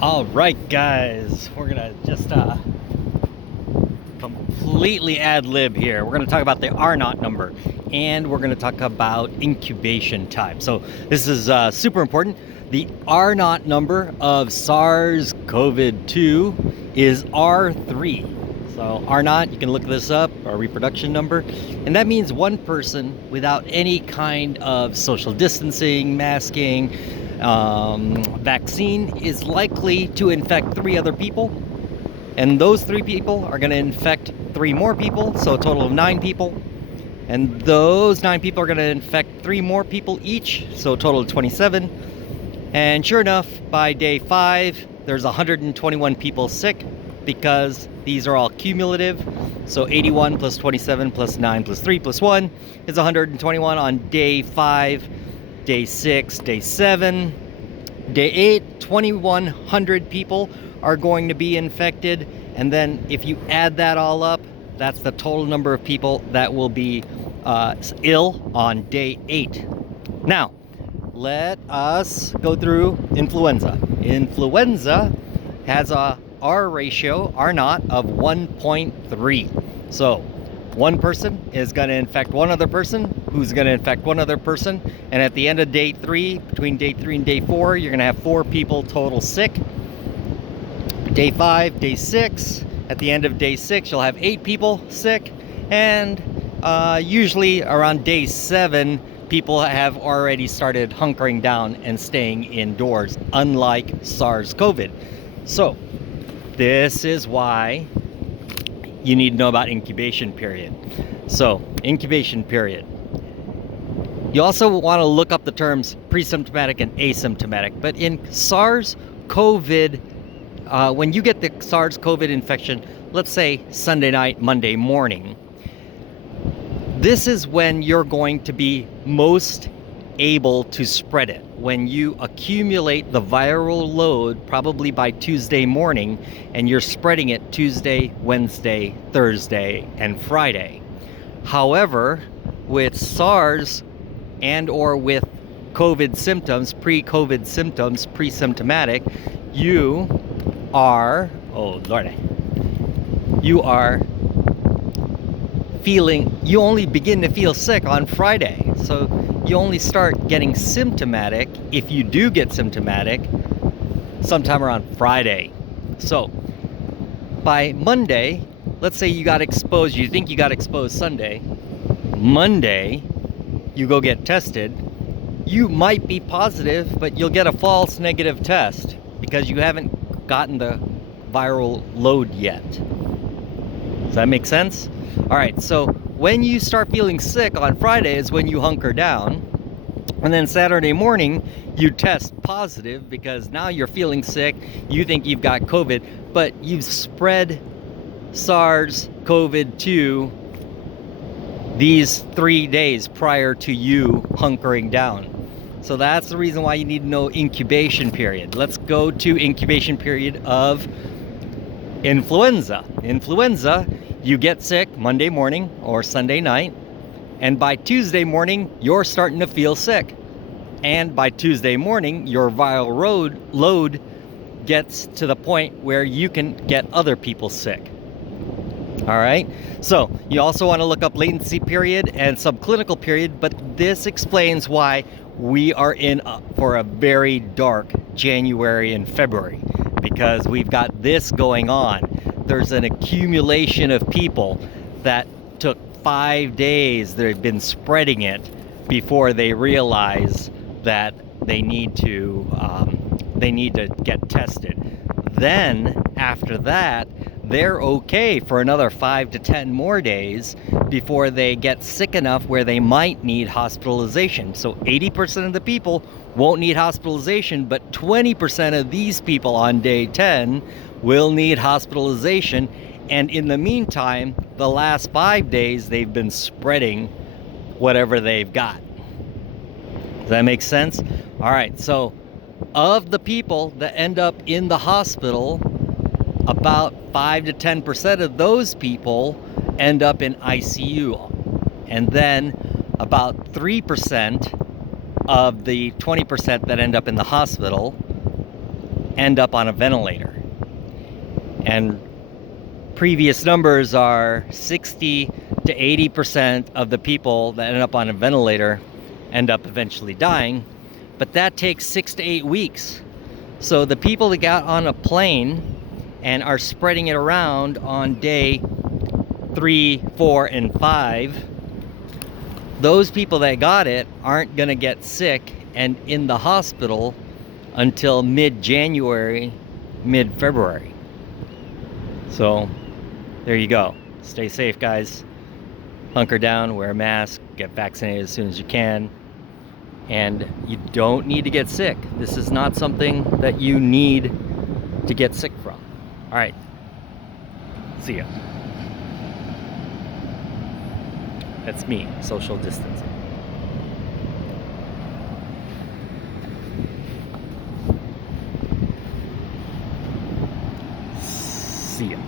All right, guys, we're gonna just completely ad lib here. We're gonna talk about the R naught number, and we're gonna talk about incubation time. So this is super important. The R naught number of SARS-CoV-2 is R3. So R naught, you can look this up, our reproduction number, and that means one person without any kind of social distancing, masking, vaccine is likely to infect 3 other people, and those 3 people are going to infect 3 more people, so a total of 9 people, and those 9 people are going to infect 3 more people each, so a total of 27. And sure enough, by day 5 there's 121 people sick, because these are all cumulative. So 81 plus 27 plus 9 plus 3 plus 1 is 121 on day 5, day 6, day 7, day 8, 2,100 people are going to be infected. And then if you add that all up, that's the total number of people that will be ill on day 8. Now, let us go through influenza. Influenza has a R ratio, R naught, of 1.3. So one person is going to infect one other person, who's going to infect one other person, and at the end of day 3, between day 3 and day 4, you're going to have 4 people total sick. Day 5, day 6, at the end of day 6, you'll have 8 people sick, and usually around day 7, people have already started hunkering down and staying indoors, unlike SARS-CoV. So this is why you need to know about incubation period. So, incubation period. You also want to look up the terms pre-symptomatic and asymptomatic. But in SARS-CoV, when you get the SARS-CoV infection, let's say Sunday night, Monday morning, this is when you're going to be most able to spread it. When you accumulate the viral load, probably by Tuesday morning, and you're spreading it Tuesday, Wednesday, Thursday, and Friday. However, with SARS and or with COVID symptoms, pre-COVID symptoms, pre-symptomatic, you are, you only begin to feel sick on Friday. So you only start getting symptomatic, if you do get symptomatic, sometime around Friday. So by Monday, let's say you got exposed, you think you got exposed Sunday, Monday, you go get tested, you might be positive, but you'll get a false negative test because you haven't gotten the viral load yet. Does that make sense? All right, so when you start feeling sick on Friday is when you hunker down, and then Saturday morning you test positive because now you're feeling sick, you think you've got COVID, but you've spread SARS-CoV-2 these 3 days prior to you hunkering down. So that's the reason why you need to know incubation period. Let's go to incubation period of influenza. Influenza, you get sick Monday morning or Sunday night, and by Tuesday morning, you're starting to feel sick. And by Tuesday morning, your viral load gets to the point where you can get other people sick. All right, so you also want to look up latency period and subclinical period, but this explains why we are in for a very dark January and February, because we've got this going on. There's an accumulation of people that took 5 days, they've been spreading it before they realize that they need to get tested. Then after that, they're okay for another 5 to 10 more days before they get sick enough where they might need hospitalization. So 80% of the people won't need hospitalization, but 20% of these people on day 10 will need hospitalization. And in the meantime, the last 5 days, they've been spreading whatever they've got. Does that make sense? All right, so of the people that end up in the hospital, about 5 to 10% of those people end up in ICU. And then about 3% of the 20% that end up in the hospital end up on a ventilator. And previous numbers are 60 to 80% of the people that end up on a ventilator end up eventually dying, but that takes 6 to 8 weeks. So the people that got on a plane and are spreading it around on day 3, 4, and 5, those people that got it aren't gonna get sick and in the hospital until mid-January, mid-February. So there you go. Stay safe, guys. Hunker down, wear a mask, get vaccinated as soon as you can. And you don't need to get sick. This is not something that you need to get sick from. All right. See ya. That's me, social distancing. See ya.